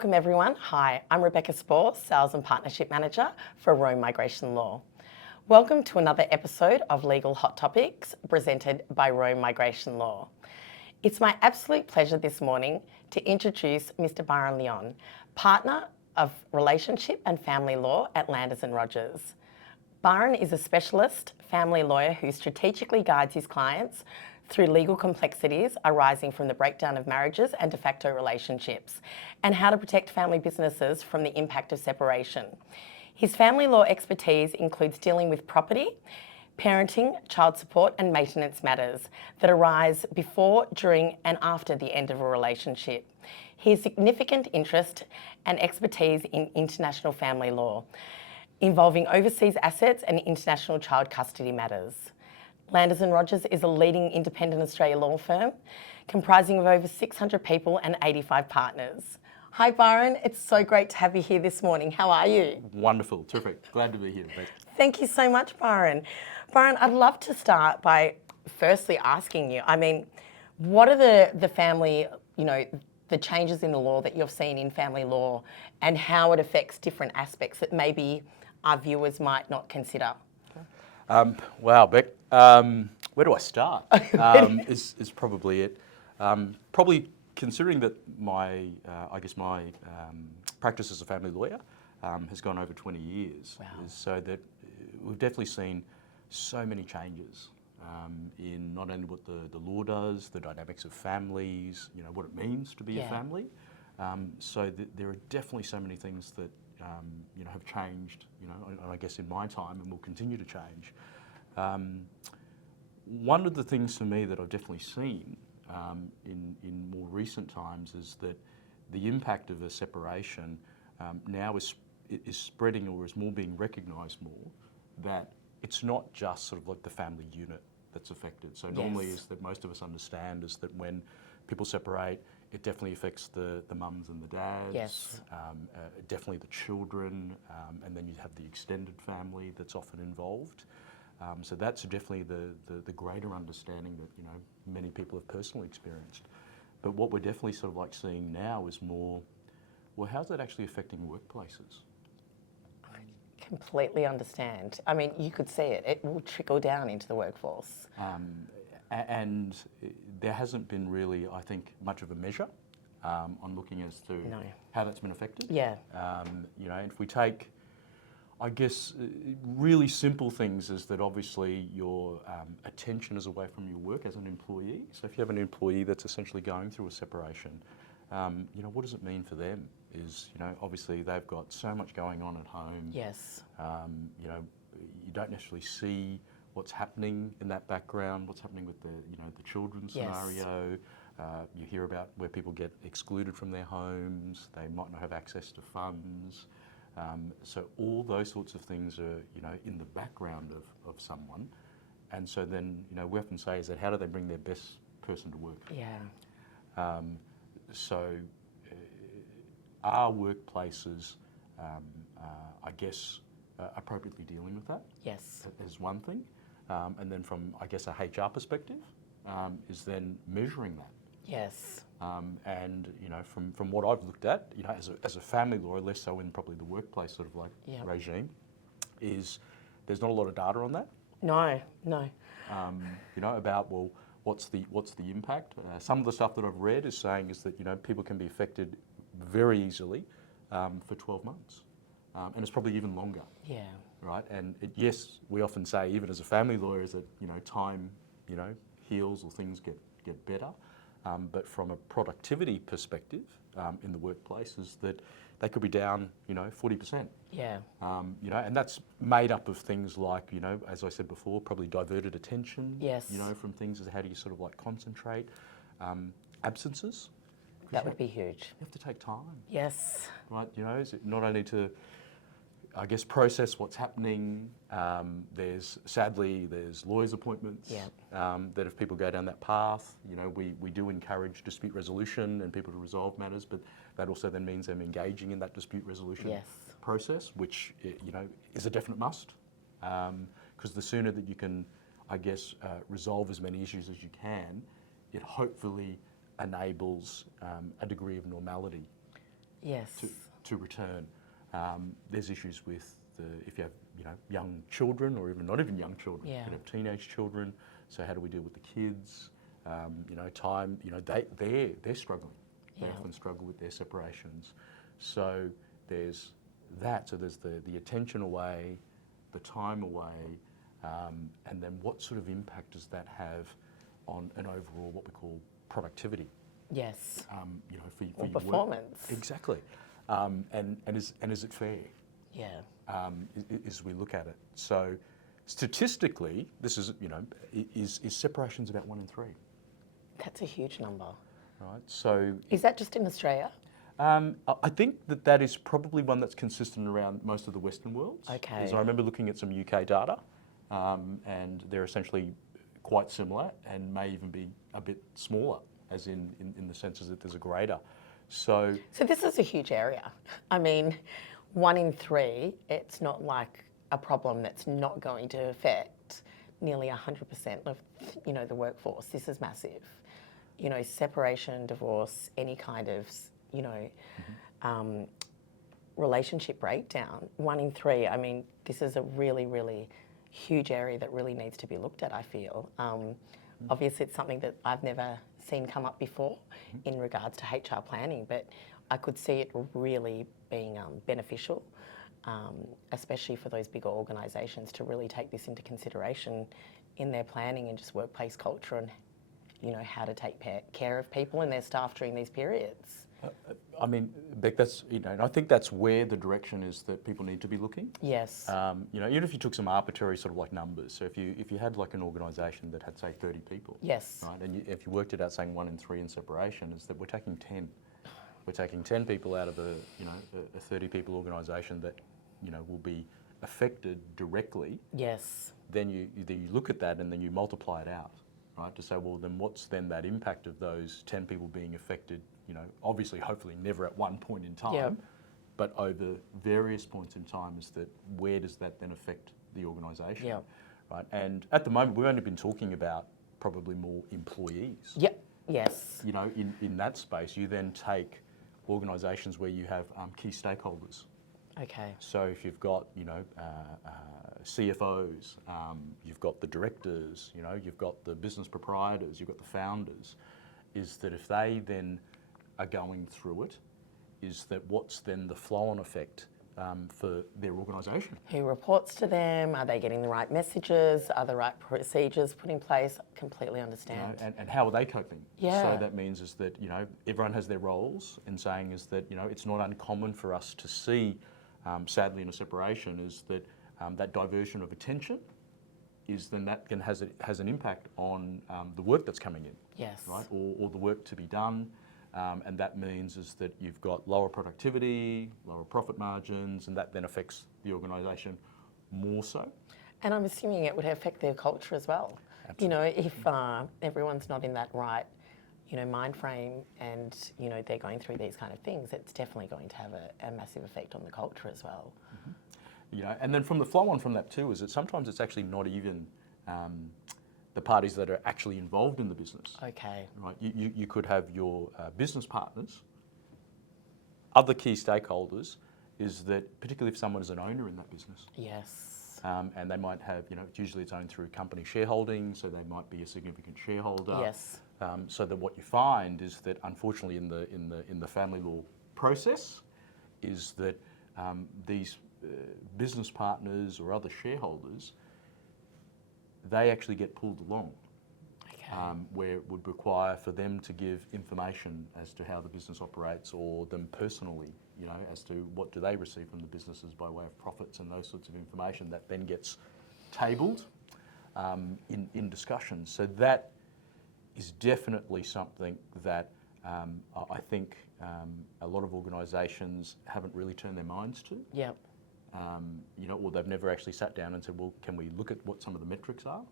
Welcome everyone. Hi, I'm Rebecca Spohr, Sales and Partnership Manager for Rome Migration Law. Welcome to another episode of Legal Hot Topics presented by Rome Migration Law. It's my absolute pleasure this morning to introduce Mr. Byron Leong, Partner of Relationship and Family Law at Landers & Rogers. Byron is a specialist family lawyer who strategically guides his clients through legal complexities arising from the breakdown of marriages and de facto relationships, and how to protect family businesses from the impact of separation. His family law expertise includes dealing with property, parenting, child support and maintenance matters that arise before, during and after the end of a relationship. He has significant interest and expertise in international family law, involving overseas assets and international child custody matters. Landers & Rogers is a leading independent Australia law firm comprising of over 600 people and 85 partners. Hi Byron, it's so great to have you here this morning. How are you? Wonderful, terrific. Glad to be here, Beck. Thank you so much, Byron. Byron, I'd love to start by firstly asking you, what are the family, the changes in the law that you've seen in family law and how it affects different aspects that maybe our viewers might not consider? Wow, Beck. Where do I start? Is probably it. Probably considering that my practice as a family lawyer has gone over 20 years, Wow. So that we've definitely seen so many changes in not only what the law does, the dynamics of families, what it means to be a family. So there are definitely so many things that have changed, I guess in my time and will continue to change. One of the things for me that I've definitely seen in more recent times is that the impact of a separation now is spreading, or is more being recognised more, that it's not just sort of like the family unit that's affected. So normally, is that most of us understand is that when people separate, it definitely affects the mums and the dads, definitely the children, and then you have the extended family that's often involved. So that's definitely the greater understanding that many people have personally experienced. But what we're definitely sort of like seeing now is more, well, how's that actually affecting workplaces? I completely understand. I mean, you could see it. It will trickle down into the workforce. And there hasn't been really, I think, much of a measure on looking as to how that's been affected. Yeah. If we take, I guess, really simple things is that obviously your attention is away from your work as an employee. So if you have an employee that's essentially going through a separation, what does it mean for them? Is, obviously they've got so much going on at home. Yes. You don't necessarily see what's happening in that background, what's happening with the children's scenario. You hear about where people get excluded from their homes, they might not have access to funds. So all those sorts of things are, in the background of someone. And so then, we often say is that how do they bring their best person to work? Yeah. Are workplaces, I guess, appropriately dealing with that? Yes. Is one thing. And then from, I guess, a HR perspective, is then measuring that. Yes. And from what I've looked at, as a family lawyer, less so in probably the workplace sort of like regime, is there's not a lot of data on that. No. About, well, what's the impact? Some of the stuff that I've read is saying is that people can be affected very easily for 12 months, and it's probably even longer. Yeah. Right, and yes, we often say, even as a family lawyer, is that time heals or things get better. But from a productivity perspective in the workplace, is that they could be down, 40%. Yeah. And that's made up of things like, as I said before, probably diverted attention. Yes. From things as how do you sort of like concentrate, absences. That would be huge. You have to take time. Yes. Right, is it not only to, I guess, process what's happening. There's lawyers' appointments. That if people go down that path, we do encourage dispute resolution and people to resolve matters, but that also then means them engaging in that dispute resolution process, which is a definite must. Because the sooner that you can, I guess, resolve as many issues as you can, it hopefully enables a degree of normality Yes. to return. There's issues with if you have young children, or even not even young children, Yeah. you can have teenage children. So how do we deal with the kids? Time. They're struggling. They Yeah. often struggle with their separations. So there's that. So there's the attention away, the time away, and then what sort of impact does that have on an overall what we call productivity? Yes. For Or your work. performance. Exactly. And is it fair? Yeah. As we look at it. So statistically, this is is separations about 1 in 3, That's a huge number. right? So Is that just in Australia? I think that is probably one that's consistent around most of the Western worlds. Okay. So I remember looking at some UK data, and they're essentially quite similar, and may even be a bit smaller, as in the sense that there's a greater. So this is a huge area. I mean, 1 in 3, it's not like a problem that's not going to affect nearly 100% of, the workforce. This is massive. Separation, divorce, any kind of, relationship breakdown, 1 in 3. I mean, this is a really, really huge area that really needs to be looked at, I feel. Obviously, it's something that I've never seen come up before in regards to HR planning, but I could see it really being beneficial, especially for those bigger organisations, to really take this into consideration in their planning and just workplace culture, and how to take care of people and their staff during these periods. I mean, Beck, that's and I think that's where the direction is that people need to be looking. Yes. Even if you took some arbitrary sort of like numbers, so if you had like an organisation that had say 30 people, Yes. right, and if you worked it out saying 1 in 3 in separation, is that we're taking 10. We're taking 10 people out of a 30 people organisation that will be affected directly. Yes. Then you look at that and then you multiply it out, right, to say, well, then what's then that impact of those 10 people being affected? Obviously, hopefully never at one point in time, Yep. but over various points in time, is that where does that then affect the organisation? Yep. Right. And at the moment, we've only been talking about probably more employees. Yep. Yes. In that space, you then take organisations where you have key stakeholders. Okay. So if you've got CFOs, you've got the directors, you've got the business proprietors, you've got the founders, is that if they then are going through it, is that what's then the flow-on effect for their organisation? Who reports to them? Are they getting the right messages? Are the right procedures put in place? Completely understand. And how are they coping? Yeah. So that means is that everyone has their roles, and saying is that it's not uncommon for us to see, sadly in a separation, is that that diversion of attention is then that has an impact on the work that's coming in. Yes. Right, or the work to be done. And that means is that you've got lower productivity, lower profit margins, and that then affects the organisation more so. And I'm assuming it would affect their culture as well. Absolutely. If everyone's not in that right, mind frame, and they're going through these kind of things, it's definitely going to have a massive effect on the culture as well. And then from the flow on from that too, is that sometimes it's actually not even the parties that are actually involved in the business. Okay. Right, you could have your business partners, other key stakeholders, is that particularly if someone is an owner in that business. Yes. And they might have, usually it's owned through company shareholding, so they might be a significant shareholder. Yes. So that what you find is that, unfortunately, in the family law process, is that these business partners or other shareholders, they actually get pulled along, Okay. where it would require for them to give information as to how the business operates, or them personally, as to what do they receive from the businesses by way of profits and those sorts of information that then gets tabled in discussions. So that is definitely something that I think a lot of organisations haven't really turned their minds to. Yep. Or they've never actually sat down and said, well, can we look at what some of the metrics are,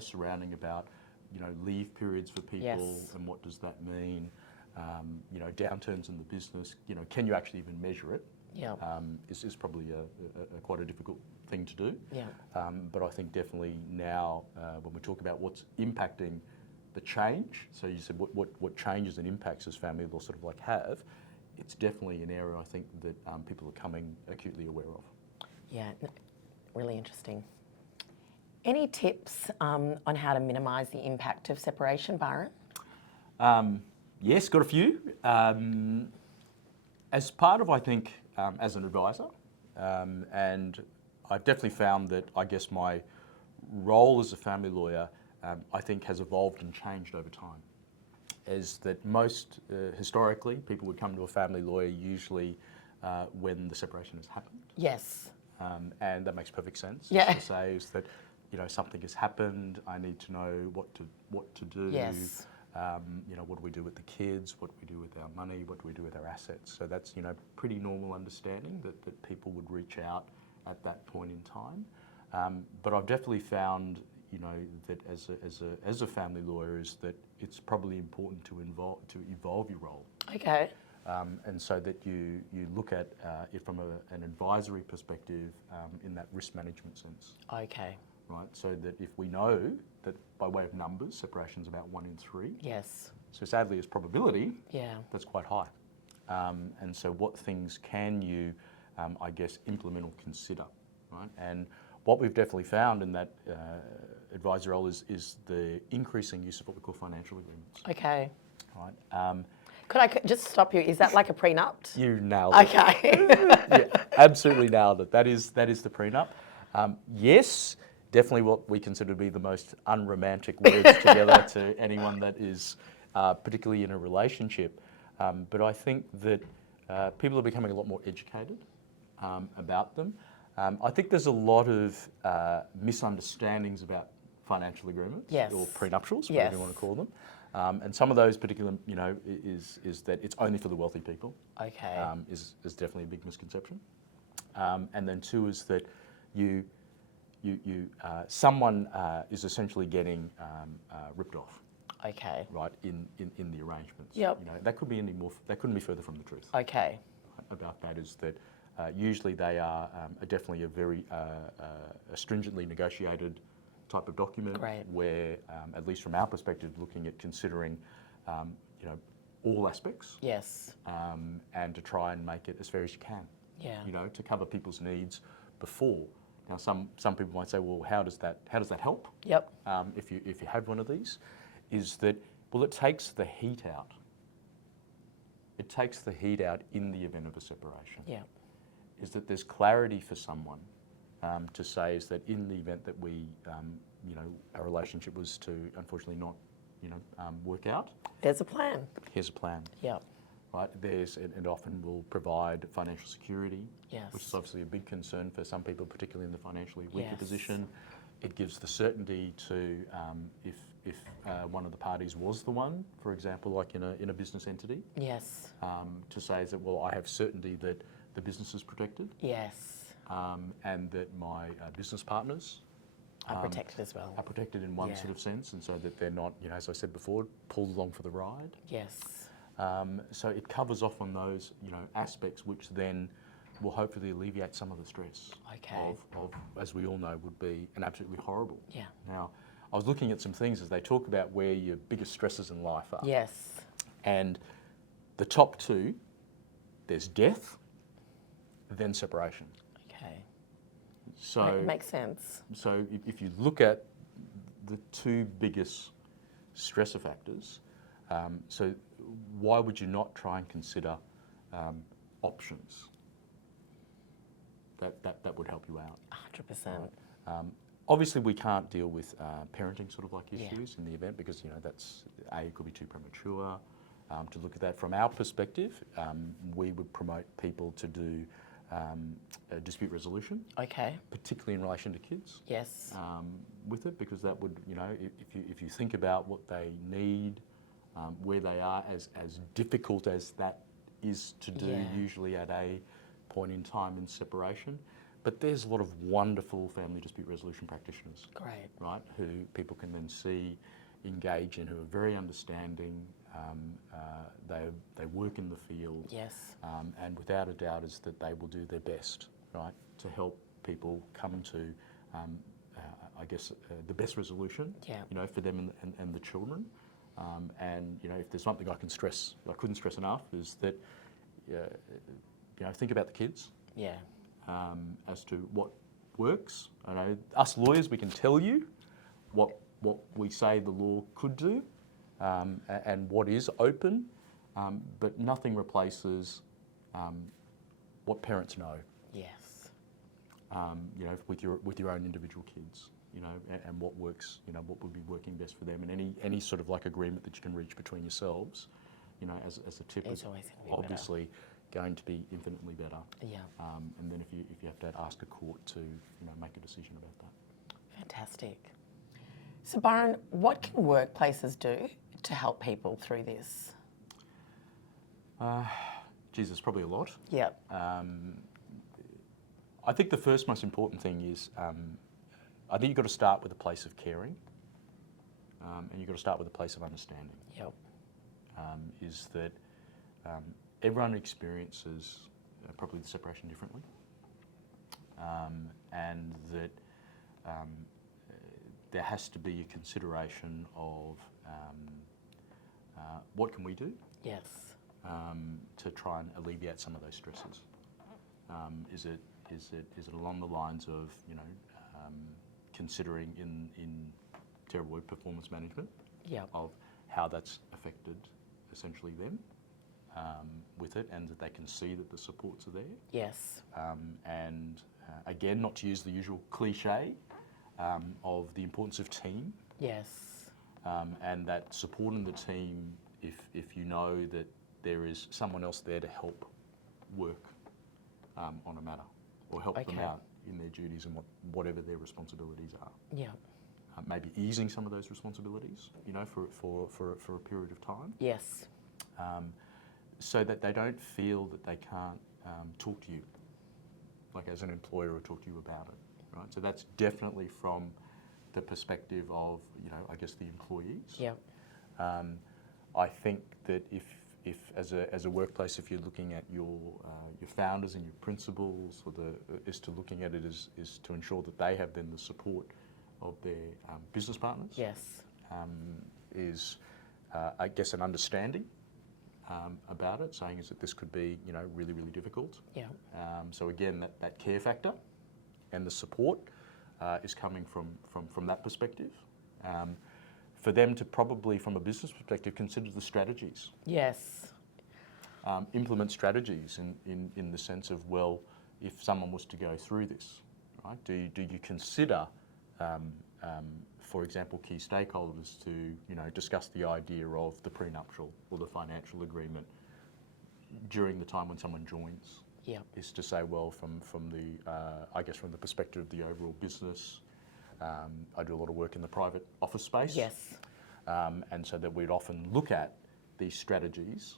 surrounding about, leave periods for people, Yes. and what does that mean, downturns in the business, can you actually even measure it? Yep. Is probably a quite a difficult thing to do. Yeah. But I think definitely now, when we talk about what's impacting the change, so you said what changes and impacts does family law sort of like have, it's definitely an area I think that people are coming acutely aware of. Yeah, really interesting. Any tips on how to minimise the impact of separation, Byron? Yes, got a few. As part of, I think, as an advisor, and I've definitely found that I guess my role as a family lawyer, I think, has evolved and changed over time. Is that most, historically, people would come to a family lawyer usually when the separation has happened. Yes. And that makes perfect sense. Yeah. To say is that, you know, something has happened, I need to know what to do. Yes. You know, what do we do with the kids? What do we do with our money? What do we do with our assets? So that's, you know, pretty normal understanding that people would reach out at that point in time. But I've definitely found, you know, that as a family lawyer is that it's probably important to evolve your role. Okay. And so that you look at it from an advisory perspective in that risk management sense. Okay. Right, so that if we know that by way of numbers, separation is about 1 in 3. Yes. So sadly, as probability, Yeah. that's quite high. And so what things can you, I guess, implement or consider, right? And what we've definitely found in that advisor role is the increasing use of what we call financial agreements. Okay. Right. Could I just stop you? Is that like a prenup? You nailed it. Okay. Yeah, absolutely nailed it. That is the prenup. Yes, definitely what we consider to be the most unromantic words together to anyone that is particularly in a relationship. But I think that people are becoming a lot more educated about them. I think there's a lot of misunderstandings about financial agreements Yes. or prenuptials, Yes. whatever you want to call them. And some of those particular, you know, is that it's only for the wealthy people. Okay. Is definitely a big misconception. And then 2 is that someone is essentially getting ripped off, Okay. right, in the arrangements. Yep. You know, that couldn't be further from the truth. Okay. About that is that usually they are definitely a very stringently negotiated type of document. Great. Where, at least from our perspective, looking at considering, you know, all aspects. Yes. And to try and make it as fair as you can. Yeah. You know, to cover people's needs before. Now, some people might say, well, how does that help? Yep. If you have one of these, is that, well, it takes the heat out. It takes the heat out in the event of a separation. Yeah. Is that there's clarity for someone to say is that in the event that we, you know, our relationship was to unfortunately not, you know, work out. There's a plan. Here's a plan. Yep. Right, it often will provide financial security, Yes. which is obviously a big concern for some people, particularly in the financially weaker Yes. position. It gives the certainty to if one of the parties was the one, for example, like in a business entity, Yes. to say that, well, I have certainty that the business is protected, Yes. and that my business partners Are protected as well. are protected in one Yeah. sort of sense, and so that they're not, you know, as I said before, pulled along for the ride. Yes. So it covers off on those, you know, aspects, which then will hopefully alleviate some of the stress Okay. of, as we all know, would be an absolutely horrible. Yeah. Now, I was looking at some things as they talk about where your biggest stresses in life are. Yes. And the top 2, there's death, then separation. Okay. So It makes sense. So if you look at the 2 biggest stressor factors, so why would you not try and consider options that would help you out? 100%. Obviously, we can't deal with parenting sort of like Yeah. issues in the event because, you know, that's, it could be too premature to look at that. From our perspective, we would promote people to do a dispute resolution, Okay. particularly in relation to kids. Yes. With it, because that would, you know, if you think about what they need, where they are, as difficult as that is to do, Yeah. usually at a point in time in separation, but there's a lot of wonderful family dispute resolution practitioners, Great. right, who people can then see, engage in, who are very understanding. They work in the field. Yes. And without a doubt is that they will do their best, right, to help people come to, I guess, the best resolution, Yeah. you know, for them and the children. And, you know, if there's something I couldn't stress enough is that think about the kids. Yeah. As to what works. I know us lawyers, we can tell you what we say the law could do, and what is open, but nothing replaces what parents know. Yes. With your own individual kids, and what works, what would be working best for them, and any sort of like agreement that you can reach between yourselves, as a tip It's is always gonna be better. obviously going to be infinitely better. Yeah. And then if you have to ask a court to make a decision about that. Fantastic. So Byron, what can workplaces do to help people through this? There's probably a lot. Yep. I think the first most important thing is, I think you've got to start with a place of caring, and you've got to start with a place of understanding. Yep. Is that everyone experiences probably the separation differently, and that there has to be a consideration of what can we do Yes. to try and alleviate some of those stresses. Is it along the lines of considering in terrible word, performance management, Yep. of how that's affected essentially them with it, and that they can see that the supports are there. Yes. And again, not to use the usual cliche of the importance of team, Yes. and that supporting the team, if you know that there is someone else there to help work on a matter, or help them Okay. out in their duties and whatever their responsibilities are. Yep. Maybe easing some of those responsibilities, for a period of time, Yes. so that they don't feel that they can't talk to you, like as an employer, or talk to you about it, right? So that's definitely from the perspective of, I guess the employees. Yep. I think that if as a workplace, if you're looking at your founders and your principals, is to looking at it is to ensure that they have then the support of their business partners. Yes. Is I guess an understanding about it, saying is that this could be really, really difficult. Yeah. So again, that care factor and the support is coming from that perspective. For them to probably, from a business perspective, consider the strategies. Yes. Implement strategies in the sense of, well, if someone was to go through this, right? Do you consider, for example, key stakeholders to discuss the idea of the prenuptial or the financial agreement during the time when someone joins? Yeah. Is to say, well, from the I guess from the perspective of the overall business, I do a lot of work in the private office space. Yes. And so that we'd often look at these strategies,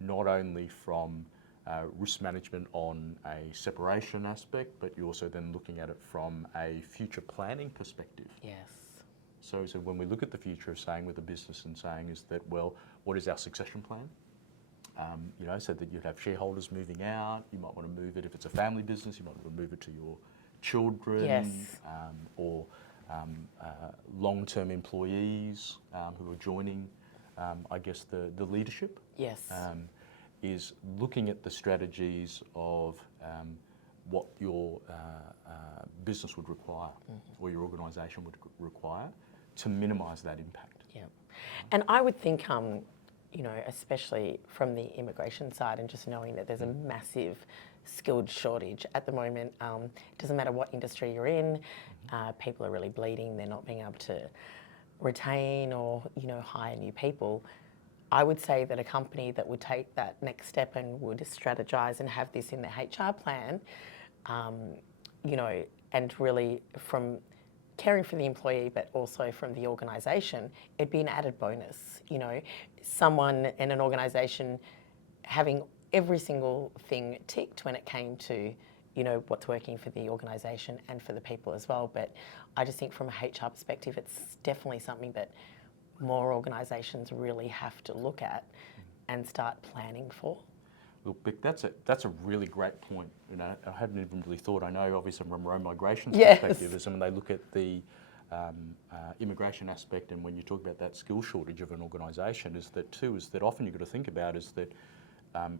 not only from risk management on a separation aspect, but you're also then looking at it from a future planning perspective. Yes. So when we look at the future of saying with a business and saying is that, well, what is our succession plan? So that you'd have shareholders moving out, you might want to move it, if it's a family business, you might want to move it to your children, Yes. or long-term employees who are joining, I guess, the leadership. Yes. Is looking at the strategies of what your business would require, or your organisation would require, to minimise that impact. Yeah. And I would think, especially from the immigration side, and just knowing that there's a massive skilled shortage at the moment. It doesn't matter what industry you're in, people are really bleeding, they're not being able to retain or, hire new people. I would say that a company that would take that next step and would strategise and have this in their HR plan, and really from caring for the employee, but also from the organisation, it'd be an added bonus. Someone in an organisation having every single thing ticked when it came to, what's working for the organisation and for the people as well. But I just think from a HR perspective, it's definitely something that more organisations really have to look at and start planning for. Look, Beck, that's a really great point. I hadn't even really thought. I know, obviously, from a Rome migration Yes. perspective, is when they look at the immigration aspect, and when you talk about that skill shortage of an organisation, is that often you've got to think about is that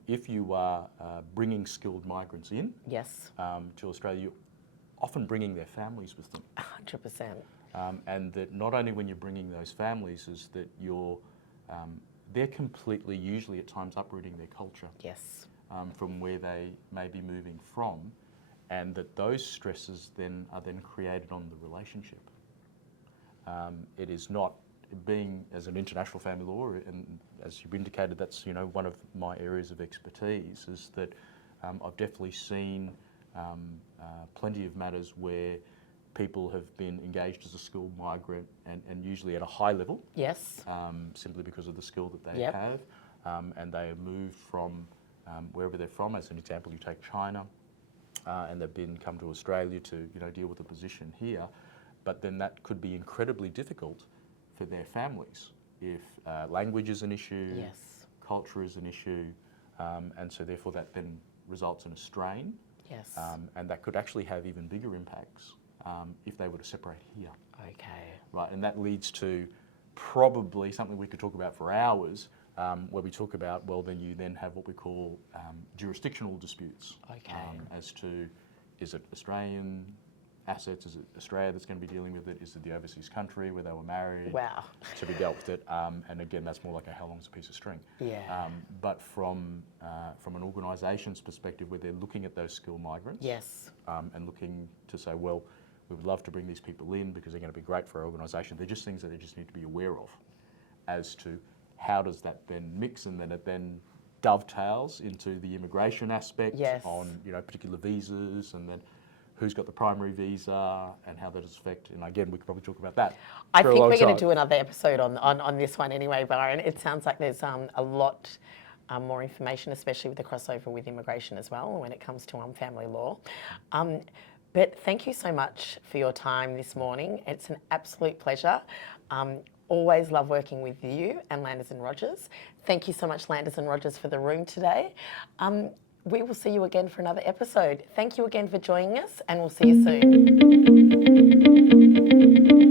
if you are bringing skilled migrants in Yes. to Australia, you're often bringing their families with them. 100%. And that not only when you're bringing those families is that they're completely, usually at times, uprooting their culture Yes. from where they may be moving from, and that those stresses are then created on the relationship. It is not being, as an international family law, and as you've indicated, that's one of my areas of expertise, is that I've definitely seen plenty of matters where people have been engaged as a skilled migrant and usually at a high level. Yes. Simply because of the skill that they Yep. have, and they have moved from wherever they're from. As an example, you take China, and they've come to Australia to deal with a position here, but then that could be incredibly difficult for their families if language is an issue, Yes. culture is an issue, and so therefore that then results in a strain, Yes. and that could actually have even bigger impacts if they were to separate here. Okay. Right, and that leads to probably something we could talk about for hours, where we talk about, well, then you then have what we call jurisdictional disputes. Okay. As to, is it Australian assets, is it Australia that's going to be dealing with it, is it the overseas country where they were married Wow. to be dealt with it, and again, that's more like how long's a piece of string. Yeah. But from an organisation's perspective, where they're looking at those skilled migrants, Yes. and looking to say, well, we would love to bring these people in because they're going to be great for our organisation. They're just things that they just need to be aware of as to how does that then mix, and then it then dovetails into the immigration aspect Yes. on particular visas, and then who's got the primary visa and how that does affect. And again, we could probably talk about that. I for a think long we're going time. to do another episode on this one anyway, Byron. It sounds like there's a lot more information, especially with the crossover with immigration as well when it comes to family law. But thank you so much for your time this morning. It's an absolute pleasure. Always love working with you and Landers and Rogers. Thank you so much, Landers and Rogers, for the room today. We will see you again for another episode. Thank you again for joining us, and we'll see you soon.